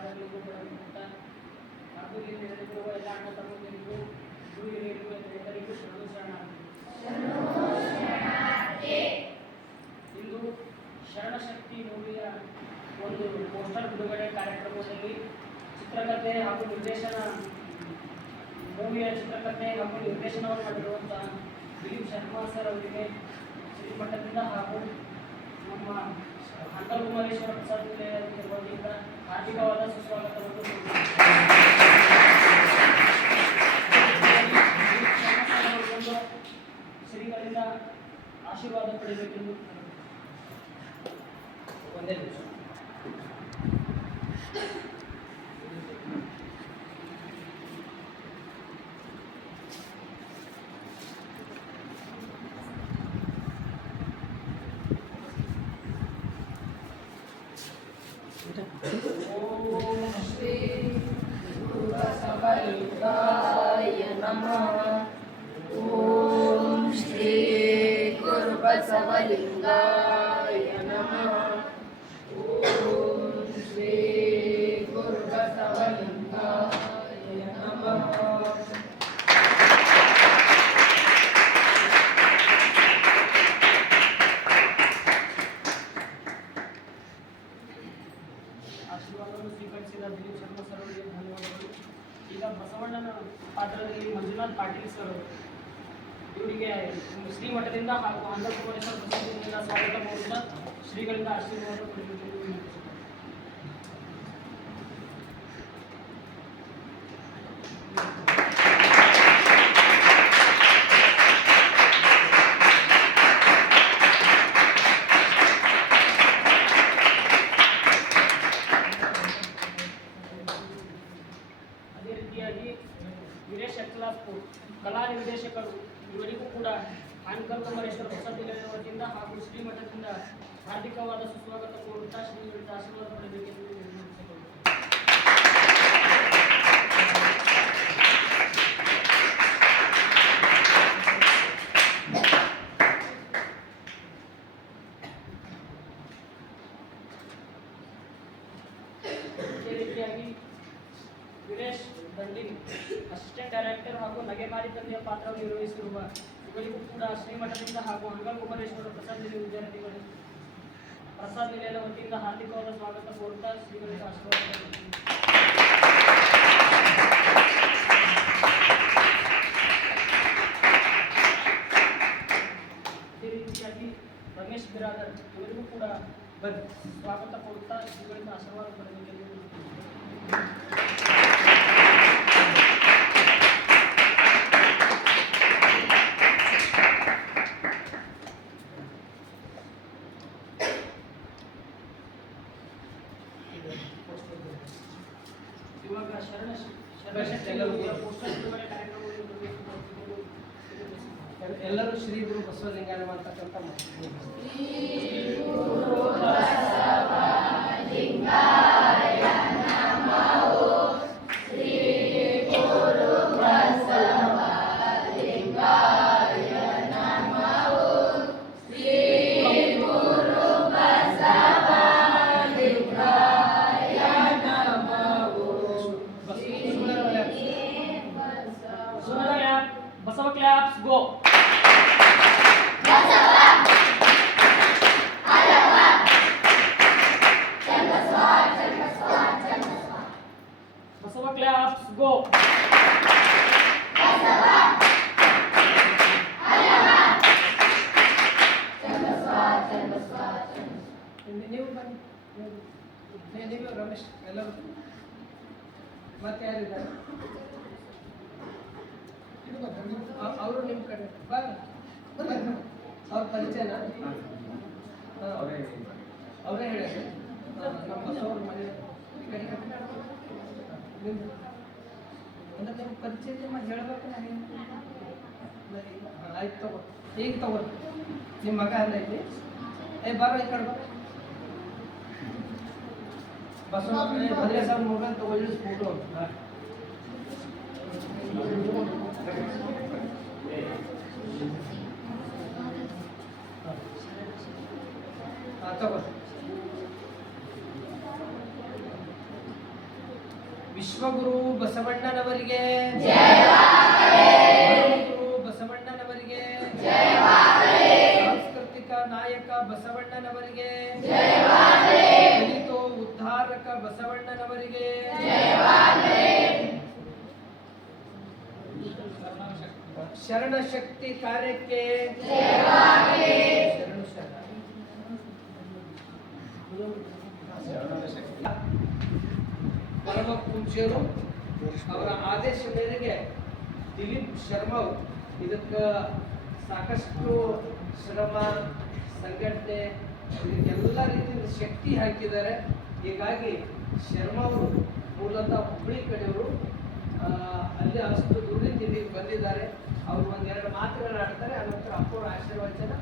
ಪಾದಗಳಿಗೂ ಬಿಡುತ್ತಾ ಹಾಗೂ ಇಲ್ಲಿ ನೆರೆದಿರುವ ಎಲ್ಲ ಅಣ್ಣ ತಮ್ಮಂದಿರಿಗೂ ಗುರು ಹಿರಿಯರಿಗೂ ಎಲ್ಲರಿಗೂ ಶರಣು ಶರಣಾರ್ಥಿ. ಇಂದು ಶರಣಶಕ್ತಿ ಮೂವಿಯ ಒಂದು ಪೋಸ್ಟರ್ ಬಿಡುಗಡೆ ಕಾರ್ಯಕ್ರಮದಲ್ಲಿ ಚಿತ್ರಕಥೆ ಹಾಗೂ ನಿರ್ದೇಶನ ಮೂವಿಯ ಚಿತ್ರಕಥೆ ಹಾಗೂ ನಿರ್ದೇಶನವನ್ನು ಮಾಡಿರುವಂತಹ ದಿಲೀಪ್ ಶರ್ಮಾ ಸರ್ ಅವರಿಗೆ ಶ್ರೀಮಠದಿಂದ ಹಾಗೂ ನಮ್ಮ ಅಂಕಲ್ ಕುಮಾರೇಶ್ವರ ಪ್ರಸಾದ್ ವತಿಯಿಂದ ಹಾರ್ದಿಕವಾದ ಸುಸ್ವಾಗತವನ್ನು ಶ್ರೀಗಳಿಂದ ಆಶೀರ್ವಾದ ಪಡೆಯಬೇಕೆಂದು ಒಂದೇ ನಿಮಿಷ. ಓಂ ಶ್ರೀ ಗುರುಬಸವಲಿಂಗಾಯ ನಮಃ. ಓಂ ಶ್ರೀ ಗುರುಬಸವಲಿಂಗಾಯ ನಮಃ. ಓಂ ಶ್ರೀ ಗುರುಬಸವಲಿಂಗಾಯ ನಮಃ. ಆಶೀರ್ವಾದವನ್ನು ಸ್ವೀಕರಿಸಿದ ದಿಲೀಪ್ ಶರ್ಮಾ ಸರ್ ಅವರಿಗೆ ಧನ್ಯವಾದಗಳು. ಈಗ ಬಸವಣ್ಣನ ಪಾತ್ರದಲ್ಲಿ ಮಂಜುನಾಥ್ ಪಾಟೀಲ್ ಸರ್ ಇವರಿಗೆ ಶ್ರೀಮಠದಿಂದ ಹಾಗೂ ಅಂಕಲ್ ಕುಮಾರೇಶ್ವರ ಪ್ರಸಾದದಿಂದ ಸ್ವಾಗತ ಕೋರುತ್ತಾ ಶ್ರೀಗಳಿಂದ ಆಶೀರ್ವಾದ ಪಡೆಯಬೇಕೆಂದು ವಿನಂತಿಸುತ್ತೇನೆ. ಅದೇ ರೀತಿಯಾಗಿ ವೀರೇಶ್ ಅಕ್ಲಾಪುರ್ ಕಲಾ ನಿರ್ದೇಶಕರು ಇವರಿಗೂ ಕೂಡ ಅಂಕಲ್ ಕುಮಾರೇಶ್ವರ ಪ್ರಸಾದ್ ವತಿಯಿಂದ ಹಾಗೂ ಶ್ರೀಮಠದಿಂದ ಹಾರ್ದಿಕವಾದ ಸುಸ್ವಾಗತ ಕೋರುತ್ತಾ ಶ್ರೀಗಳಿಂದ ಆಶೀರ್ವಾದ ಪಡೆಯಬೇಕೆಂದು ವಿನಂತಿಸಿಕೊಳ್ಳುತ್ತೇನೆ. ಅದೇ ರೀತಿಯಾಗಿ ವೀರೇಶ್ ದಂಡಿನ್ ಅಸಿಸ್ಟೆಂಟ್ ಡೈರೆಕ್ಟರ್ ಹಾಗೂ ನಗೆಮಾರಿ ತಂದೆಯ ಪಾತ್ರವನ್ನು ನಿರ್ವಹಿಸಿರುವ ಇವರಿಗೂ ಕೂಡ ಶ್ರೀಮಠದಿಂದ ಹಾಗೂ ಅಂಕಲ್ ಕುಮಾರೇಶ್ವರ ಪ್ರಸಾದ್ ವಿದ್ಯಾರ್ಥಿಗಳು ಪ್ರಸಾದ್ ನಿಲಯದ ವತಿಯಿಂದ ಹಾರ್ದಿಕವಾದ ಸ್ವಾಗತ ಕೋರುತ್ತಾ ಶ್ರೀಗಳಿಗೆ ಆಶೀರ್ವಾದ. ಅದೇ ರೀತಿಯಾಗಿ ರಮೇಶ್ ಬಿರಾದರ್ ಇವರಿಗೂ ಕೂಡ ಸ್ವಾಗತ ಕೋರುತ್ತಾ ಶ್ರೀಗಳಿಂದ ಆಶೀರ್ವಾದ ಪಡೆಯಬೇಕೆಂದು ಇವಾಗ ಶರಣಶಕ್ತಿ ಪೋಸ್ಟರ್ ಬಿಡುಗಡೆ ಕಾರ್ಯಕ್ರಮವನ್ನು ನಿರ್ವಹಿಸುತ್ತಿದ್ದು ಎಲ್ಲರೂ ಶ್ರೀ ಗುರು ಬಸವಲಿಂಗಾಯ ಅಂತಕ್ಕಂಥ ಬಸವ ಕ್ಲಾಪ್ಸ್ ಗೋ. ಬಸವ ಕ್ಲಾಪ್ಸ್ ಗೋ. ನೀವು ಬನ್ನಿ, ನೀವು ರಮೇಶ್ ಎಲ್ಲರೂ ಮತ್ತೆ ಯಾರಿದ್ದಾರೆ ಅವರು ನಿಮ್ಮ ಕಡೆ ಅವ್ರ ಪರಿಚಯನ ಅವರೇ ಹೇಳಿದ್ರು ನಮ್ಮ ಬಸವ್ರ ಮನೆ ನಿಮ್ಮ ಅಂದ್ರೆ ನಿಮ್ಮ ಪರಿಚಯ ಹೇಳ್ಬೇಕು ನಾನು ಆಯ್ತು ತಗೋ ಈಗ ತಗೋ ನಿಮ್ಮ ಮಗ ಅಲ್ಲೈತಿ ಏ ಬರೋ ಈ ಕಡೆ ಬಸವ ಭದ್ರೇ ಸಾಹೇಬ್ ಮೊಬೈಲ್ ತಗೊಳ್ಳಿ ಫೋಟೋ ತಗೋ ವಿಶ್ವಗುರು ಬಸವಣ್ಣನವರಿಗೆ ಗುರು ಬಸವಣ್ಣನವರಿಗೆ ಸಾಂಸ್ಕೃತಿಕ ನಾಯಕ ಬಸವಣ್ಣನವರಿಗೆ ದಲಿತ ಉದ್ಧಾರಕ ಬಸವಣ್ಣನವರಿಗೆ ಶರಣ ಶಕ್ತಿ ಕಾರ್ಯಕ್ಕೆ ಶರಣು ಶರಣ. ಪರಮ ಪೂಜ್ಯರು ಅವರ ಆದೇಶ ಮೇರೆಗೆ ದಿಲೀಪ್ ಶರ್ಮಾ ಅವರು ಇದಕ್ಕೆ ಸಾಕಷ್ಟು ಶ್ರಮ ಸಂಘಟನೆ ಇದಕ್ಕೆಲ್ಲ ರೀತಿಯಿಂದ ಶಕ್ತಿ ಹಾಕಿದ್ದಾರೆ. ಹೀಗಾಗಿ ಶರ್ಮಾ ಅವರು ಮೂಲತಃ ಹುಬ್ಬಳ್ಳಿ ಕಡೆಯವರು, ಅಲ್ಲಿ ಅಷ್ಟು ದುಡಿದು ಇಲ್ಲಿಗೆ ಬಂದಿದ್ದಾರೆ. ಅವರು ಒಂದೆರಡು ಮಾತುಗಳು ಆಡ್ತಾರೆ, ಆನಂತರ ಅಪ್ಪವ್ರ ಆಶೀರ್ವಚನ,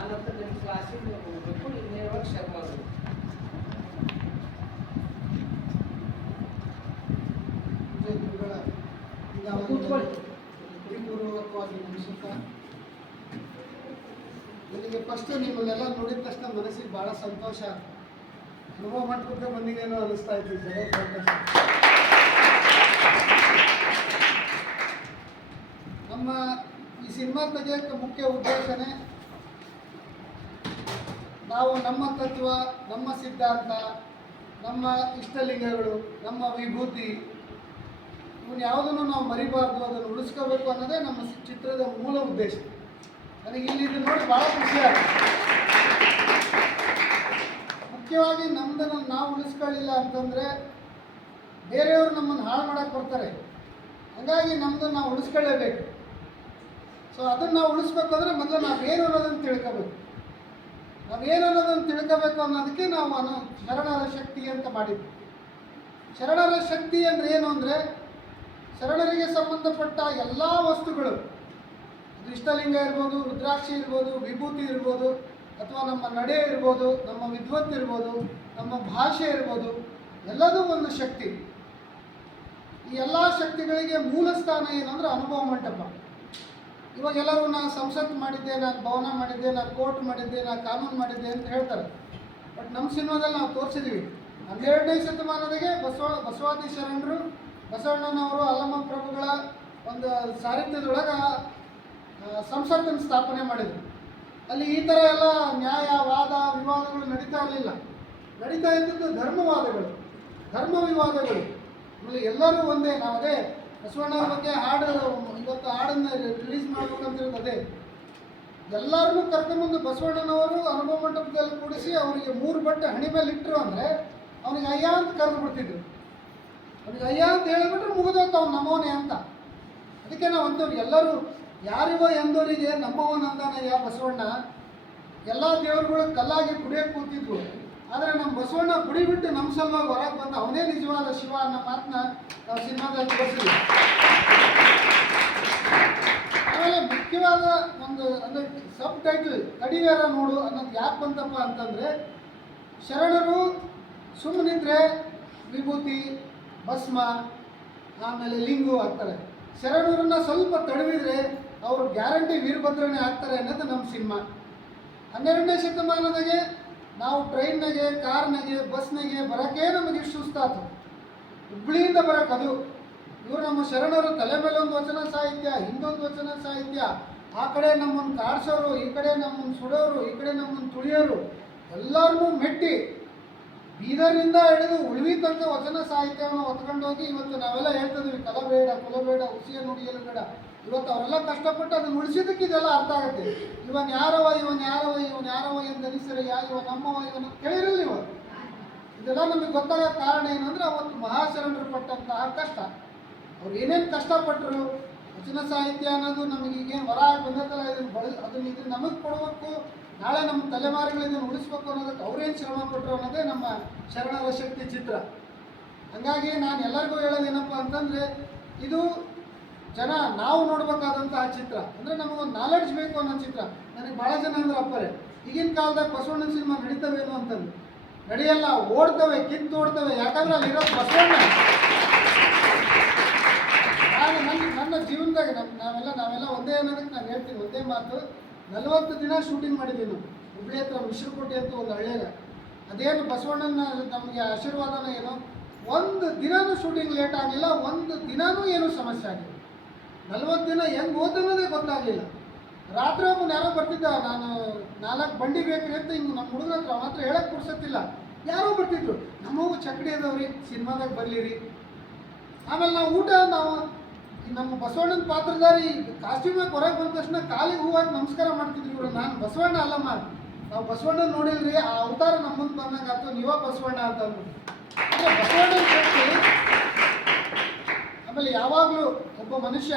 ಆನಂತರ ನಿಮ್ಮ ಕ್ಲಾಸಿಗೆ ಹೋಗಬೇಕು. ನೇರವಾಗಿ ಶರ್ಮಾ ಅವರು. ಪೂರ್ವಕವಾಗಿ ನಮಿಸುತ್ತಾ ನನಗೆ ಫಸ್ಟ್ ನಿಮ್ಮನ್ನೆಲ್ಲ ನೋಡಿದ ತಕ್ಷಣ ಮನಸ್ಸಿಗೆ ಭಾಳ ಸಂತೋಷ, ಅನುಭವ ಮಾಡ್ಕೊತ ಬಂದಿದ್ದೇನೋ ಅನಿಸ್ತಾ ಇತ್ತು. ನಮ್ಮ ಈ ಸಿನಿಮಾ ತೆಗೆಯೋಕ್ಕೆ ಮುಖ್ಯ ಉದ್ದೇಶನೇ ನಾವು ನಮ್ಮ ತತ್ವ, ನಮ್ಮ ಸಿದ್ಧಾಂತ, ನಮ್ಮ ಇಷ್ಟಲಿಂಗಗಳು, ನಮ್ಮ ವಿಭೂತಿ ಇವನು ಯಾವುದನ್ನು ನಾವು ಮರಿಬಾರ್ದು, ಅದನ್ನು ಉಳಿಸ್ಕೋಬೇಕು ಅನ್ನೋದೇ ನಮ್ಮ ಚಿತ್ರದ ಮೂಲ ಉದ್ದೇಶ. ನನಗೆ ಇಲ್ಲಿ ಇದು ನೋಡಿ ಭಾಳ ಖುಷಿ ಆಗುತ್ತೆ. ಮುಖ್ಯವಾಗಿ ನಮ್ಮದನ್ನು ನಾವು ಉಳಿಸ್ಕೊಳ್ಳಿಲ್ಲ ಅಂತಂದರೆ ಬೇರೆಯವರು ನಮ್ಮನ್ನು ಹಾಳು ಮಾಡೋಕ್ಕೆ ಬರ್ತಾರೆ. ಹಾಗಾಗಿ ನಮ್ಮದನ್ನು ನಾವು ಉಳಿಸ್ಕೊಳ್ಳೇಬೇಕು. ಸೊ ಅದನ್ನು ನಾವು ಉಳಿಸ್ಬೇಕು ಅಂದರೆ ಮೊದಲು ನಾವೇನು ಅನ್ನೋದನ್ನು ತಿಳ್ಕೋಬೇಕು. ನಾವೇನು ಅನ್ನೋದನ್ನು ತಿಳ್ಕೋಬೇಕು ಅನ್ನೋದಕ್ಕೆ ನಾವು ಶರಣರ ಶಕ್ತಿ ಅಂತ ಮಾಡಿದ್ವಿ. ಶರಣರ ಶಕ್ತಿ ಅಂದರೆ ಏನು ಅಂದರೆ ಶರಣರಿಗೆ ಸಂಬಂಧಪಟ್ಟ ಎಲ್ಲ ವಸ್ತುಗಳು, ಅದು ಇಷ್ಟಲಿಂಗ ಇರ್ಬೋದು, ರುದ್ರಾಕ್ಷಿ ಇರ್ಬೋದು, ವಿಭೂತಿ ಇರ್ಬೋದು, ಅಥವಾ ನಮ್ಮ ನಡೆ ಇರ್ಬೋದು, ನಮ್ಮ ವಿದ್ವತ್ ಇರ್ಬೋದು, ನಮ್ಮ ಭಾಷೆ ಇರ್ಬೋದು, ಎಲ್ಲದೂ ಒಂದು ಶಕ್ತಿ. ಈ ಎಲ್ಲ ಶಕ್ತಿಗಳಿಗೆ ಮೂಲ ಸ್ಥಾನ ಏನಂದ್ರೆ ಅನುಭವ ಮಂಟಪ. ಇವಾಗ ಎಲ್ಲರೂ ನಾನು ಸಂಸತ್ ಮಾಡಿದ್ದೆ, ನಾನು ಭವನ ಮಾಡಿದ್ದೆ, ನಾನು ಕೋರ್ಟ್ ಮಾಡಿದ್ದೆ, ನಾನು ಕಾನೂನು ಮಾಡಿದ್ದೆ ಅಂತ ಹೇಳ್ತಾರೆ. ಬಟ್ ನಮ್ಮ ಸಿನಿಮಾದಲ್ಲಿ ನಾವು ತೋರಿಸಿದ್ವಿ 12ನೇ ಶತಮಾನದಾಗೆ ಬಸವಾದಿ ಶರಣರು ಬಸವಣ್ಣನವರು ಅಲ್ಲಮ್ಮ ಪ್ರಭುಗಳ ಒಂದು ಸಾಹಿತ್ಯದೊಳಗೆ ಸಂಸತ್ತನ್ನು ಸ್ಥಾಪನೆ ಮಾಡಿದರು. ಅಲ್ಲಿ ಈ ಥರ ಎಲ್ಲ ನ್ಯಾಯ, ವಾದ, ವಿವಾದಗಳು ನಡೀತಾ ಇರಲಿಲ್ಲ. ನಡೀತಾ ಇದ್ದದ್ದು ಧರ್ಮವಾದಗಳು, ಧರ್ಮ ವಿವಾದಗಳು. ಆಮೇಲೆ ಎಲ್ಲರೂ ಒಂದೇ. ನಾವು ಅದೇ ಬಸವಣ್ಣವ್ರ ಬಗ್ಗೆ ಇವತ್ತು ಹಾಡನ್ನು ರಿಲೀಸ್ ಮಾಡ್ಬೇಕಂತಿರೋದು ಅದೇ. ಎಲ್ಲರನ್ನೂ ಕರ್ಕೊಂಬಂದು ಬಸವಣ್ಣನವರು ಅನುಭವ ಮಂಟಪದಲ್ಲಿ ಕೂಡಿಸಿ ಅವರಿಗೆ 3 ಬಟ್ಟೆ ಹಣಿ ಮೇಲೆ ಇಟ್ಟರು ಅಂದರೆ ಅವನಿಗೆ ಅಯ್ಯ ಅಂತ ಕರೆದು ಬಿಡ್ತಿದ್ರು. ಅವನಿಗೆ ಅಯ್ಯ ಅಂತ ಹೇಳಿಬಿಟ್ರೆ ಮುಗಿದೋಗ್ತ ಅವ್ನು ನಮ್ಮವನೇ ಅಂತ. ಅದಕ್ಕೆ ನಾವು ಅಂಥವ್ರು ಎಲ್ಲರೂ ಯಾರಿಗೋ ಎಂದವರಿಗೆ ನಮ್ಮವನ ಅಂದಾನಯ್ಯ ಬಸವಣ್ಣ. ಎಲ್ಲ ದೇವರುಗಳು ಕಲ್ಲಾಗಿ ಕುಡಿಯೋಕ್ಕೆ ಕೂತಿದ್ವು. ಆದರೆ ನಮ್ಮ ಬಸವಣ್ಣ ಕುಡಿ ಬಿಟ್ಟು ನಮ್ಮ ಸಲುವಾಗಿ ಹೊರಗೆ ಬಂದು ಅವನೇ ನಿಜವಾದ ಶಿವ ಅನ್ನೋ ಮಾತನ್ನ ನಾವು ಸಿನಿಮಾದಲ್ಲಿ ತೋರಿಸಿದ್ವಿ. ಆಮೇಲೆ ಮುಖ್ಯವಾದ ಒಂದು ಅಂದರೆ ಸಬ್ ಟೈಟಲ್ ಕಡಿಗಾರ ನೋಡು ಅನ್ನೋದು ಯಾಕೆ ಬಂತಪ್ಪ ಅಂತಂದರೆ ಶರಣರು ಸುಮ್ಮನಿದ್ರೆ ವಿಭೂತಿ, ಭಸ್ಮ, ಆಮೇಲೆ ಲಿಂಗು ಆಗ್ತಾರೆ. ಶರಣರನ್ನ ಸ್ವಲ್ಪ ತಡವಿದ್ರೆ ಅವರು ಗ್ಯಾರಂಟಿ ವೀರಭದ್ರನೇ ಆಗ್ತಾರೆ ಅನ್ನೋದು ನಮ್ಮ ಸಿನಿಮಾ. 12ನೇ ಶತಮಾನದಾಗೆ ನಾವು ಟ್ರೈನ್ನಾಗೆ, ಕಾರ್ನಾಗೆ, ಬಸ್ನಾಗೆ ಬರೋಕ್ಕೆ ನಮಗೆ ಇಷ್ಟು ಸುಸ್ತಾತು. ಹುಬ್ಬಳ್ಳಿಯಿಂದ ಬರೋಕ್ಕದು. ಇವರು ನಮ್ಮ ಶರಣರು ತಲೆ ಮೇಲೆ ಒಂದು ವಚನ ಸಾಹಿತ್ಯ, ಹಿಂದೊಂದು ವಚನ ಸಾಹಿತ್ಯ, ಆ ಕಡೆ ನಮ್ಮನ್ನು ಕಾಡ್ಸೋರು, ಈ ಕಡೆ ನಮ್ಮನ್ನು ಸುಡೋರು, ಈ ಕಡೆ ನಮ್ಮನ್ನು ತುಳಿಯೋರು, ಎಲ್ಲರನ್ನೂ ಮೆಟ್ಟಿ ಬೀದರಿಂದ ಹಿಡಿದು ಉಳ್ವಿ ತನಕ ವಚನ ಸಾಹಿತ್ಯವನ್ನು ಹೊತ್ಕೊಂಡೋಗಿ ಇವತ್ತು ನಾವೆಲ್ಲ ಹೇಳ್ತಿದ್ವಿ ಕಲಬೇಡ, ಕುಲಬೇಡ, ಹುಸಿಯ ನುಡಿಯಲು ಬೇಡ. ಇವತ್ತು ಅವರೆಲ್ಲ ಕಷ್ಟಪಟ್ಟು ಅದನ್ನು ಉಳಿಸಿದ್ದಕ್ಕೆ ಇದೆಲ್ಲ ಅರ್ಥ ಆಗುತ್ತೆ. ಇವನ್ ಯಾರವ ಎಂದು ಅನಿಸರಯ್ಯ, ಇವ ನಮ್ಮವ, ಇವನು ಕೇಳಿರಲಿಲ್ಲ. ಇವತ್ತು ಇದೆಲ್ಲ ನಮಗೆ ಗೊತ್ತಾಗೋ ಕಾರಣ ಏನಂದ್ರೆ ಅವತ್ತು ಮಹಾಶರಣರು ಪಟ್ಟಂತಹ ಕಷ್ಟ. ಅವ್ರು ಏನೇನು ಕಷ್ಟಪಟ್ಟರು. ವಚನ ಸಾಹಿತ್ಯ ಅನ್ನೋದು ನಮಗೆ ಈಗೇನು ಹೊರ ಬಂದದಲ್ಲ, ಇದನ್ನು ನಮಗೆ ಕೊಡಬೇಕು, ನಾಳೆ ನಮ್ಮ ತಲೆಮಾರುಗಳು ಇದನ್ನು ಉಳಿಸ್ಬೇಕು ಅನ್ನೋದಕ್ಕೆ ಅವ್ರೇನು ಶ್ರಮ ಪಟ್ಟರು ಅನ್ನೋದೇ ನಮ್ಮ ಶರಣರ ಶಕ್ತಿ ಚಿತ್ರ. ಹಾಗಾಗಿ ನಾನು ಎಲ್ಲರಿಗೂ ಹೇಳೋದೇನಪ್ಪ ಅಂತಂದರೆ ಇದು ನಾವು ನೋಡಬೇಕಾದಂತಹ ಚಿತ್ರ. ಅಂದರೆ ನಮಗೊಂದು ನಾಲೆಡ್ಜ್ ಬೇಕು ಅನ್ನೋ ಚಿತ್ರ. ನನಗೆ ಭಾಳ ಜನ ಅಂದ್ರೆ ಅಪ್ಪರೇ ಈಗಿನ ಕಾಲದಾಗ ಬಸವಣ್ಣನ ಸಿನಿಮಾ ನಡೀತವೇನು ಅಂತಂದು ನಡೆಯಲ್ಲ, ಓಡ್ತವೆ, ಕಿತ್ತೋಡ್ತವೆ. ಯಾಕಂದ್ರೆ ಅಲ್ಲಿರೋದು ಬಸವಣ್ಣ. ನನ್ನ ಜೀವನದಾಗ ನಾವೆಲ್ಲ ಒಂದೇ ಅನ್ನೋದಕ್ಕೆ ನಾನು ಹೇಳ್ತೀನಿ ಒಂದೇ ಮಾತು. 40 ದಿನ ಶೂಟಿಂಗ್ ಮಾಡಿದ್ವಿ ನಾವು ಹುಬ್ಬಳ್ಳಿ ಹತ್ರ ಮಿಶ್ರಕೋಟೆ ಅಂತ ಒಂದು ಹಳ್ಳಿಯಾಗ. ಅದೇನು ಬಸವಣ್ಣನ ನಮಗೆ ಆಶೀರ್ವಾದನ ಏನೋ ಒಂದು ದಿನನೂ ಶೂಟಿಂಗ್ ಲೇಟ್ ಆಗಲಿಲ್ಲ, ಒಂದು ದಿನನೂ ಏನೂ ಸಮಸ್ಯೆ ಆಗಿಲ್ಲ. 40 ದಿನ ಹೆಂಗೆ ಓದನ್ನೋದೇ ಗೊತ್ತಾಗಲಿಲ್ಲ. ರಾತ್ರಿ ಒಬ್ಬನು ಯಾರೋ ಬರ್ತಿದ್ದ, ನಾನು 4 ಬಂಡಿ ಬೇಕ್ರಿ ಅಂತ ಹಿಂಗೆ ನಮ್ಮ ಹುಡುಗರ ಹತ್ರ ಅವನ ಹತ್ರ ಹೇಳಕ್ಕೆ ಪುರ್ಸತ್ತಿಲ್ಲ, ಯಾರೋ ಬರ್ತಿದ್ರು, ನಮ್ಮವು ಚಕಡಿ ಅದಾವ್ರಿ ಸಿನಿಮಾದಾಗ ಬರ್ಲಿರಿ. ಆಮೇಲೆ ನಾವು ಊಟ ನಾವು ನಮ್ಮ ಬಸವಣ್ಣನ ಪಾತ್ರಧಾರಿ ಕಾಸ್ಟ್ಯೂಮಾಗಿ ಹೊರಗೆ ಬಂದ ತಕ್ಷಣ ಕಾಲಿಗೆ ಹೂವಾಗಿ ನಮಸ್ಕಾರ ಮಾಡ್ತಿದ್ವಿ. ಇವರು ನಾನು ಬಸವಣ್ಣ ಅಲ್ಲಮ್ಮ, ನಾವು ಬಸವಣ್ಣ ನೋಡಿಲ್ರಿ, ಆ ಅವತಾರ ನಮ್ಮ ಮುಂದೆ ಬಂದಂಗೆ ಆಯ್ತು, ನೀವ ಬಸವಣ್ಣ ಅಂತ ಅಂದ್ಬಿಟ್ಟು. ಅಂದರೆ ಬಸವಣ್ಣನ ಶಕ್ತಿ. ಆಮೇಲೆ ಯಾವಾಗಲೂ ಒಬ್ಬ ಮನುಷ್ಯ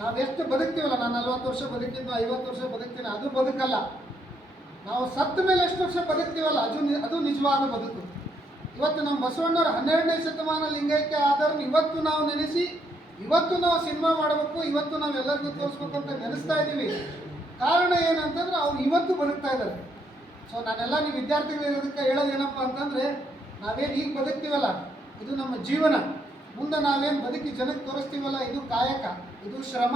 ನಾವೆಷ್ಟು ಬದುಕ್ತೀವಲ್ಲ, ನಾನು 40 ವರ್ಷ ಬದುಕಿದ್ದು 50 ವರ್ಷ ಬದುಕ್ತೀನಿ, ಅದು ಬದುಕಲ್ಲ. ನಾವು ಸತ್ತ ಮೇಲೆ ಎಷ್ಟು ವರ್ಷ ಬದುಕ್ತೀವಲ್ಲ ಅದು ನಿಜವಾದ ಬದುಕು. ಇವತ್ತು ನಮ್ಮ ಬಸವಣ್ಣವ್ರು 12ನೇ ಶತಮಾನ ಲಿಂಗೈಕ್ಯ ಆದವ್ರನ್ನ ಇವತ್ತು ನಾವು ನೆನೆಸಿ, ಇವತ್ತು ನಾವು ಸಿನಿಮಾ ಮಾಡಬೇಕು, ಇವತ್ತು ನಾವು ಎಲ್ಲರಿಗೂ ತೋರಿಸ್ಬೇಕು ಅಂತ ನೆನೆಸ್ತಾ ಇದ್ದೀವಿ. ಕಾರಣ ಏನಂತಂದ್ರೆ ಅವ್ರು ಇವತ್ತು ಬದುಕ್ತಾ ಇದ್ದಾರೆ. ಸೊ ನಾನೆಲ್ಲ ನೀವು ವಿದ್ಯಾರ್ಥಿಗಳು ಇರೋದಕ್ಕೆ ಹೇಳೋದು ಏನಪ್ಪ ಅಂತಂದರೆ, ನಾವೇನು ಈಗ ಬದುಕ್ತೀವಲ್ಲ ಇದು ನಮ್ಮ ಜೀವನ. ಮುಂದೆ ನಾವೇನು ಬದುಕಿ ಜನಕ್ಕೆ ತೋರಿಸ್ತೀವಲ್ಲ ಇದು ಕಾಯಕ, ಇದು ಶ್ರಮ,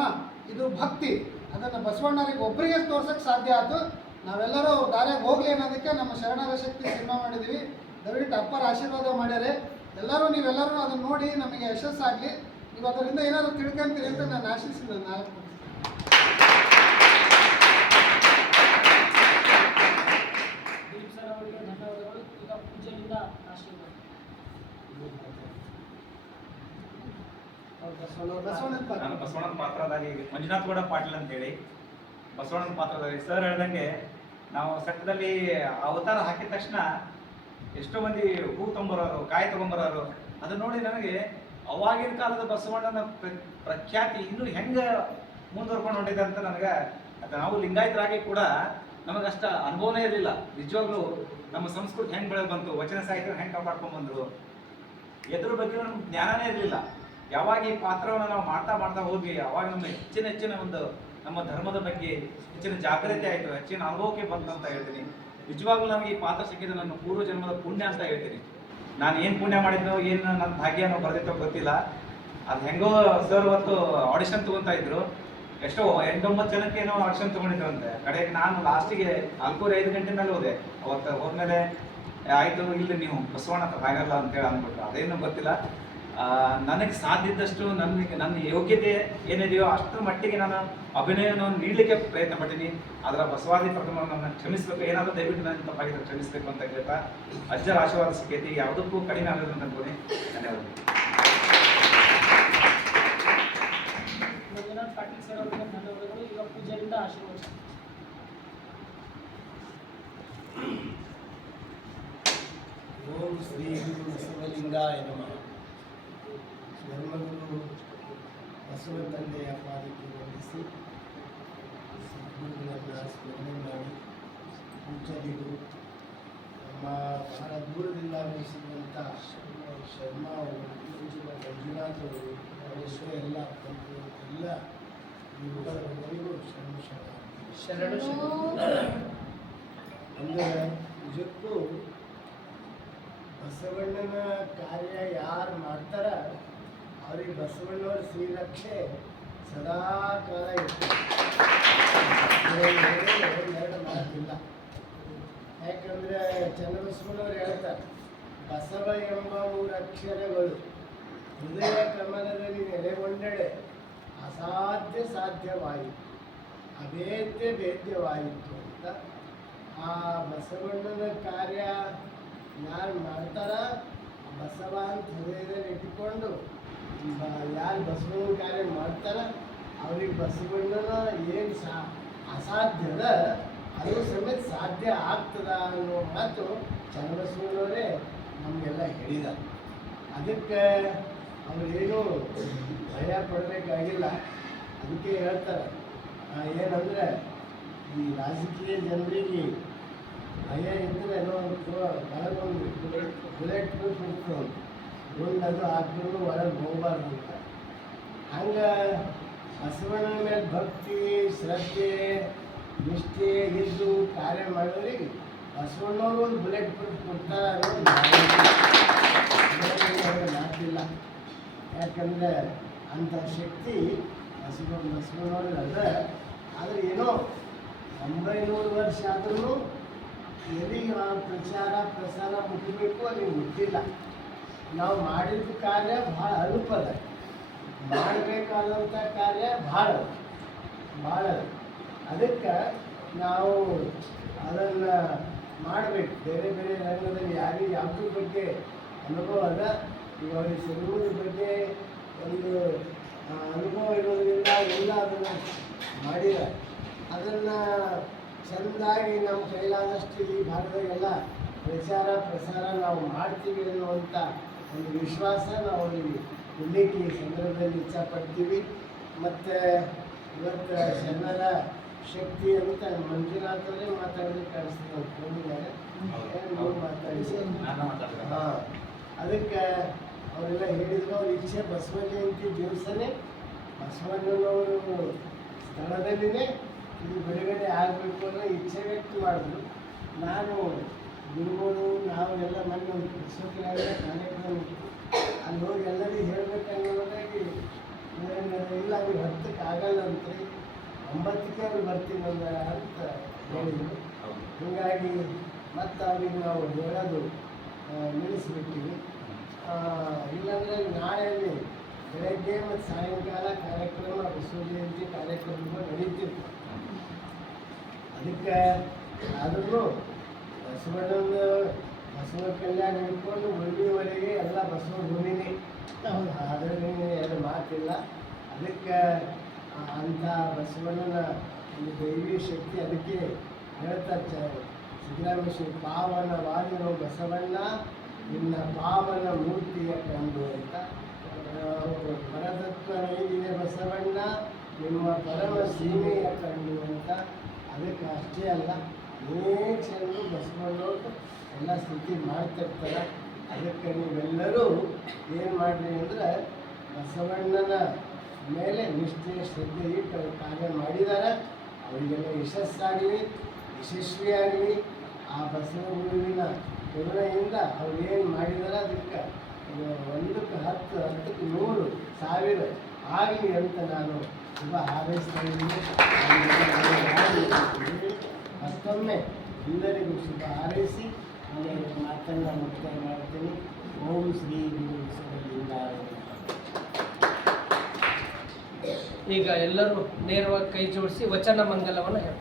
ಇದು ಭಕ್ತಿ. ಅದನ್ನು ಬಸವಣ್ಣರಿಗೆ ಒಬ್ಬರಿಗೆ ತೋರ್ಸೋಕ್ಕೆ ಸಾಧ್ಯ ಆಯಿತು. ನಾವೆಲ್ಲರೂ ದಾರ್ಯಾಗ ಹೋಗಲಿ ಅನ್ನೋದಕ್ಕೆ ನಮ್ಮ ಶರಣರ ಶಕ್ತಿ ಸಿನಿಮಾ ಮಾಡಿದ್ದೀವಿ. ದಯವಿಟ್ಟು ಅಪ್ಪರ ಆಶೀರ್ವಾದ ಮಾಡ್ಯಾರೆ. ನೀವೆಲ್ಲರೂ ಅದನ್ನು ನೋಡಿ ನಮಗೆ ಯಶಸ್ಸಾಗಲಿ. ನೀವು ಅದರಿಂದ ಏನಾದರೂ ತಿಳ್ಕೊಂತೀರಿ ಅಂತ ನಾನು ಆಶಿಸಿದ 4 ದಿಲೀಪ್ ಸರ್ ಅವರಿಗೆ ಧನ್ಯವಾದಗಳು. ಈಗ ಪೂಜೆಯಿಂದ ಆಶೀರ್ವಾದ. ನಾನು ಬಸವಣ್ಣನ ಪಾತ್ರಧಾರಿ ಮಂಜುನಾಥ್ ಗೌಡ ಪಾಟೀಲ್ ಅಂತೇಳಿ, ಬಸವಣ್ಣನ ಪಾತ್ರಧಾರಿ. ಸರ್ ಹೇಳ್ದಂಗೆ ನಾವು ಸೆಟ್ದಲ್ಲಿ ಅವತಾರ ಹಾಕಿದ ತಕ್ಷಣ ಎಷ್ಟೋ ಮಂದಿ ಹೂ ತೊಗೊಂಬರೋರು, ಕಾಯಿ ತೊಗೊಂಬರೋರು. ಅದನ್ನ ನೋಡಿ ನನಗೆ ಅವಾಗಿನ ಕಾಲದ ಬಸವಣ್ಣನ ಪ್ರಖ್ಯಾತಿ ಇನ್ನೂ ಹೆಂಗೆ ಮುಂದುವರ್ಕೊಂಡು ಹೊಂಟಿದೆ ಅಂತ ನನಗೆ, ಅದು ನಾವು ಲಿಂಗಾಯತರಾಗಿ ಕೂಡ ನಮಗಷ್ಟ ಅನುಭವನೇ ಇರಲಿಲ್ಲ. ನಿಜವಾಗ್ಲೂ ನಮ್ಮ ಸಂಸ್ಕೃತಿ ಹೆಂಗೆ ಬೆಳೆದು ಬಂತು, ವಚನ ಸಾಹಿತ್ಯ ಹೆಂಗೆ ಕಾಪಾಡ್ಕೊಂಡು ಬಂದರು, ಎದ್ರ ಬಗ್ಗೆ ನಮ್ಗೆ ಜ್ಞಾನನೇ ಇರಲಿಲ್ಲ. ಯಾವಾಗ ಈ ಪಾತ್ರವನ್ನು ನಾವು ಮಾಡ್ತಾ ಹೋದ್ವಿ, ಅವಾಗ ನಮ್ಮ ಹೆಚ್ಚಿನ ಒಂದು ನಮ್ಮ ಧರ್ಮದ ಬಗ್ಗೆ ಹೆಚ್ಚಿನ ಜಾಗ್ರತೆ ಆಯಿತು, ಹೆಚ್ಚಿನ ಅನುಭವಕ್ಕೆ ಬಂತು ಅಂತ ಹೇಳ್ತೀನಿ. ನಿಜವಾಗ್ಲೂ ನಮಗೆ ಈ ಪಾತ್ರ ಸಿಕ್ಕಿದ್ದು ನನ್ನ ಪೂರ್ವ ಜನ್ಮದ ಪುಣ್ಯ ಅಂತ ಹೇಳ್ತೀನಿ. ನಾನು ಏನು ಪುಣ್ಯ ಮಾಡಿದ್ನೋ, ಏನು ನನ್ನ ಭಾಗ್ಯನೋ ಬರೆದಿತ್ತೋ ಗೊತ್ತಿಲ್ಲ. ಅದು ಹೆಂಗೋ ಸರ್ ಅವತ್ತು ಆಡಿಷನ್ ತೊಗೊತಾ ಇದ್ರು. ಎಷ್ಟೋ 8-9 ಜನಕ್ಕೆ ಏನೋ ಆಡಿಷನ್ ತೊಗೊಂಡಿದ್ರಂತೆ. ಕಡೆಗೆ ನಾನು ಲಾಸ್ಟಿಗೆ 4:05 ಗಂಟೆ ಮೇಲೆ ಹೋದೆ. ಅವತ್ತು ಹೋದ್ಮೇಲೆ ಆಯಿತು, ಇಲ್ಲಿ ನೀವು ಬಸವಣ್ಣ ಹತ್ರ ಆಗಲ್ಲ ಅಂತೇಳಿ ಅಂದ್ಬಿಟ್ರು. ಅದೇನು ಗೊತ್ತಿಲ್ಲ. ನನಗೆ ಸಾಧ್ಯ ಇದ್ದಷ್ಟು ನನ್ನ ಯೋಗ್ಯತೆ ಏನಿದೆಯೋ ಅಷ್ಟರ ಮಟ್ಟಿಗೆ ನಾನು ಅಭಿನಯವನ್ನು ನೀಡಲಿಕ್ಕೆ ಪ್ರಯತ್ನ ಪಡ್ತೀನಿ. ಅದರ ಬಸವಾದಿ ಪ್ರಥಮವನ್ನು ನನ್ನ ಕ್ಷಮಿಸಬೇಕು, ಏನಾದರೂ ದಯವಿಟ್ಟು ನನ್ನ ತಪ್ಪಾಗಿದ್ದರೆ ಕ್ಷಮಿಸಬೇಕು ಅಂತ ಹೇಳ್ತಾ, ಅಜ್ಜರ ಆಶೀರ್ವಾದ ಸಿಕ್ಕೈತಿ, ಯಾವುದಕ್ಕೂ ಕಡಿಮೆ ಆಗೋದು ಅಂತ ಅನ್ಕೋತೀನಿ. ಧನ್ಯವಾದಗಳು. ಮಂಜುನಾಥ್ ಪಾಟೀಲ್ ಸರ್ ಅವರಿಗೆ ಧನ್ಯವಾದಗಳು. ಈಗ ಪೂಜೆಯಿಂದ ಆಶೀರ್ವಾದ. ಓಂ ಶ್ರೀ ಗುರು ಬಸವಲಿಂಗಾಯ ನಮಃ. ಧರ್ಮಗುರು ಬಸವ ತಂದೆಯ ಪಾದಕ್ಕೆ ವಂದಿಸಿ ಸದ್ಗುರುಗಳನ್ನು ಸ್ಮರಣೆ ಮಾಡಿ, ಪೂಜಾರಿಗಳು ನಮ್ಮ ಬಹಳ ದೂರದಿಂದ ಆಗಮಿಸಿರುವಂಥ ಶರ್ಮಾ ಅವರು, ಮಂಜುನಾಥ್ ಅವರು, ಅವರೆಷ್ಟೋ ಎಲ್ಲ ಎಲ್ಲ ಇವುಗಳಿಗೂ ಶರಣ ಅಂದರೆ ನಿಜಕ್ಕೂ ಬಸವಣ್ಣನ ಕಾರ್ಯ ಯಾರು ಮಾಡ್ತಾರ ಅವ್ರಿಗೆ ಬಸವಣ್ಣವ್ರ ಶ್ರೀರಕ್ಷೆ ಸದಾ ಕಾಲ ಇರ್ತದೆ. ಎರಡು ಮಾತಿಲ್ಲ. ಯಾಕಂದರೆ ಚನ್ನಬಸವಣ್ಣವ್ರು ಹೇಳ್ತಾರೆ, ಬಸವ ಎಂಬ 3 ಅಕ್ಷರಗಳು ಹೃದಯ ಕಮಲದಲ್ಲಿ ನೆಲೆಗೊಂಡಡೆ ಅಸಾಧ್ಯ ಸಾಧ್ಯವಾಯಿತು, ಅಭೇದ್ಯ ಭೇದ್ಯವಾಯಿತು ಅಂತ. ಆ ಬಸವಣ್ಣನ ಕಾರ್ಯ ಯಾರು ಮಾಡ್ತಾರ, ಬಸವ ಅಂತ ಹೃದಯದಲ್ಲಿ ಇಟ್ಕೊಂಡು ಯಾರು ಬಸವಣ್ಣನ ಕಾರ್ಯ ಮಾಡ್ತಾರ ಅವ್ರಿಗೆ ಬಸವಣ್ಣನ ಏನು ಅಸಾಧ್ಯದ ಅದು ಸಮೇತ ಸಾಧ್ಯ ಆಗ್ತದ ಅನ್ನೋ ಮಾತು ಚನ್ನಬಸವಣ್ಣವರೇ ನಮಗೆಲ್ಲ ಹೇಳಿದ್ದಾರೆ. ಅದಕ್ಕೆ ಅವರೇನು ಭಯ ಪಡಬೇಕಾಗಿಲ್ಲ. ಅದಕ್ಕೆ ಹೇಳ್ತಾರೆ ಏನಂದರೆ, ಈ ರಾಜಕೀಯ ಜನರಿಗೆ ಭಯ ಇದ್ದರೆ ಒಳಗೊಂದು ಬುಲೆಟ್ ಪ್ರೂಫ್ ಇರ್ತದೆ, ಗುಂಡು ಅದು ಹಾಕಿದ್ರು ಒಳಗೆ ಹೋಗಬಾರ್ದು ಅಂತ. ಹಂಗೆ ಬಸವಣ್ಣನ ಮೇಲೆ ಭಕ್ತಿ, ಶ್ರದ್ಧೆ, ನಿಷ್ಠೆ ಇದ್ದು ಕಾರ್ಯ ಮಾಡೋರಿಗೆ ಬಸವಣ್ಣವರು ಒಂದು ಬುಲೆಟ್ ಪ್ರೂಫ್ ಕೊಡ್ತಾರೆ ಅನ್ನೋದು ಮಾತಿಲ್ಲ. ಯಾಕಂದರೆ ಅಂಥ ಶಕ್ತಿ ಬಸವಣ್ಣವ್ರಿಗೆ ಅದ. ಆದರೆ ಏನೋ 900 ವರ್ಷ ಆದ್ರೂ ಎಲ್ಲಿಗೆ ಪ್ರಚಾರ ಪ್ರಸಾರ ಮುಟ್ಟಬೇಕು ಅಲ್ಲಿ ಮುಟ್ಟಿಲ್ಲ. ನಾವು ಮಾಡಿದ ಕಾರ್ಯ ಭಾಳ ಅಲ್ಪದ, ಮಾಡಬೇಕಾದಂಥ ಕಾರ್ಯ ಭಾಳ ಭಾಳ. ಅದಕ್ಕೆ ನಾವು ಅದನ್ನು ಮಾಡಬೇಕು. ಬೇರೆ ಬೇರೆ ರಂಗದಲ್ಲಿ ಯಾರಿಗೆ ಯಾವುದ್ರ ಬಗ್ಗೆ ಅನುಭವ ಅದ, ಈಗ ಅವ್ರಿಗೆ ಸಿನಿಮಾದ ಬಗ್ಗೆ ಒಂದು ಅನುಭವ ಇರೋದ್ರಿಂದ ಎಲ್ಲ ಅದನ್ನು ಮಾಡಿದ ಅದನ್ನು ಚೆಂದಾಗಿ ನಮ್ಮ ಕೈಲಾದಷ್ಟು ಈ ಭಾಗದಾಗೆಲ್ಲ ಪ್ರಸಾರ ನಾವು ಮಾಡ್ತೀವಿ ಅನ್ನುವಂಥ ಒಂದು ವಿಶ್ವಾಸ ನಾವು ಇರಲಿಕ್ಕೆ ಈ ಸಂದರ್ಭದಲ್ಲಿ ಇಚ್ಛಪಡ್ತೀವಿ. ಮತ್ತು ಇವತ್ತು ಜನರ ಶಕ್ತಿ ಅಂತ ಮಂಜುನಾಥರೇ ಮಾತಾಡಲಿಕ್ಕೆ ಕಾಣಿಸ್ತೀವಿ ಅವ್ರು ಫೋನಿದ್ದಾರೆ, ನೀವು ಮಾತಾಡಿಸಿ. ಹಾಂ, ಅದಕ್ಕೆ ಅವರೆಲ್ಲ ಹೇಳಿದ್ರು ಅವ್ರ ಇಚ್ಛೆ ಬಸವ ಜಯಂತಿ ದಿವಸನೇ ಬಸವಣ್ಣನವರು ಸ್ಥಳದಲ್ಲಿನೇ ಇದು ಬಿಡುಗಡೆ ಆಗಬೇಕು ಅನ್ನೋ ಇಚ್ಛೆ ವ್ಯಕ್ತ ಮಾಡಿದ್ರು. ನಾನು ಗುರುಗಳು ನಾವೆಲ್ಲ ಮೊನ್ನೆ ಒಂದು ಪುಸ್ತಕಗಳ ಕಾರ್ಯಕ್ರಮ ಇತ್ತು, ಅಲ್ಲಿ ಹೋಗಿ ಎಲ್ಲರಿಗೂ ಹೇಳ್ಬೇಕನ್ನೋದಾಗಿ ಇಲ್ಲ ಅವ್ರು 10ಕ್ಕೆ ಆಗಲ್ಲ ಅಂತ್ರಿ, 9ಕ್ಕೆ ಅವ್ರು ಬರ್ತೀನಿ ಅಂತ ಹೇಳಿದರು. ಹೀಗಾಗಿ ಮತ್ತು ಅವ್ರಿಗೆ ನಾವು ಹೇಳೋದು ನಿಲ್ಲಿಸ್ಬಿಟ್ಟಿವಿ. ಇಲ್ಲಾಂದರೆ ನಾಳೆಯಲ್ಲಿ ಬೆಳಗ್ಗೆ ಮತ್ತು ಸಾಯಂಕಾಲ ಕಾರ್ಯಕ್ರಮ ಬಸವ ಜಯಂತಿ ಕಾರ್ಯಕ್ರಮಗಳು ನಡೀತಿತ್ತು. ಅದಕ್ಕೆ ಆದ್ರೂ ಬಸವ ಕಲ್ಯಾಣ ಹಿಡ್ಕೊಂಡು ಉಳಿವರೆಗೆ ಎಲ್ಲ ಬಸವ ಭೂಮಿನೇ, ಅದರಲ್ಲಿ ಎರಡು ಮಾತಿಲ್ಲ. ಅದಕ್ಕೆ ಅಂಥ ಬಸವಣ್ಣನ ಒಂದು ದೈವಿ ಶಕ್ತಿ ಅದಕ್ಕೆ ಹೇಳ್ತಾರೆ ಸಿದ್ದರಾಮೇಶ್ವರ, ಪಾವನವಾಗಿರೋ ಬಸವಣ್ಣ ನಿನ್ನ ಪಾವನ ಮೂರ್ತಿಯ ಕಂಡು ಅಂತ. ಪರತತ್ವ ನೀಡಿದೆ ಬಸವಣ್ಣ ನಿಮ್ಮ ಪರಮ ಸೀಮೆಯ ಕಂಡು ಅಂತ. ಅದಕ್ಕೆ ಅಷ್ಟೇ ಅಲ್ಲ, ಅನೇಕ ಜನರು ಬಸವಣ್ಣವ್ರು ಎಲ್ಲ ಸ್ಥಿತಿ ಮಾಡ್ತಿರ್ತಾರೆ. ಅದಕ್ಕೆ ನೀವೆಲ್ಲರೂ ಏನು ಮಾಡಿರಿ ಅಂದರೆ ಬಸವಣ್ಣನ ಮೇಲೆ ನಿಷ್ಠೆ ಶ್ರದ್ಧೆ ಇಟ್ಟು ಅವ್ರು ಕಾರ್ಯ ಮಾಡಿದ್ದಾರೆ. ಅವರಿಗೆಲ್ಲ ಯಶಸ್ವಿಯಾಗಲಿ. ಆ ಬಸವ ಗುರುವಿನ ಕರುಣೆಯಿಂದ ಅವ್ರು ಏನು ಮಾಡಿದಾರೆ ಅದಕ್ಕೆ 1ಕ್ಕೆ 10, 10ಕ್ಕೆ 100, 1000 ಆಗಲಿ ಅಂತ ನಾನು ಶುಭ ಹಾರೈಸ್ತಾ ಇದ್ದೀನಿ. ಮತ್ತೊಮ್ಮೆ ಎಲ್ಲರಿಗೂ ಶುಭ ಹಾರೈಸಿ ನಾನು ಮಾತನ್ನು ಮುಕ್ತಾಯ ಮಾಡ್ತೀನಿ. ಓಂ ಶ್ರೀ ಗುರು ಬಸವಲಿಂಗ. ಈಗ ಎಲ್ಲರೂ ನೇರವಾಗಿ ಕೈ ಜೋಡಿಸಿ ವಚನ ಮಂಗಲವನ್ನು ಹೇಳಿ.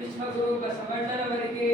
ವಿಶ್ವಗುರು ಬಸವಣ್ಣನವರಿಗೆ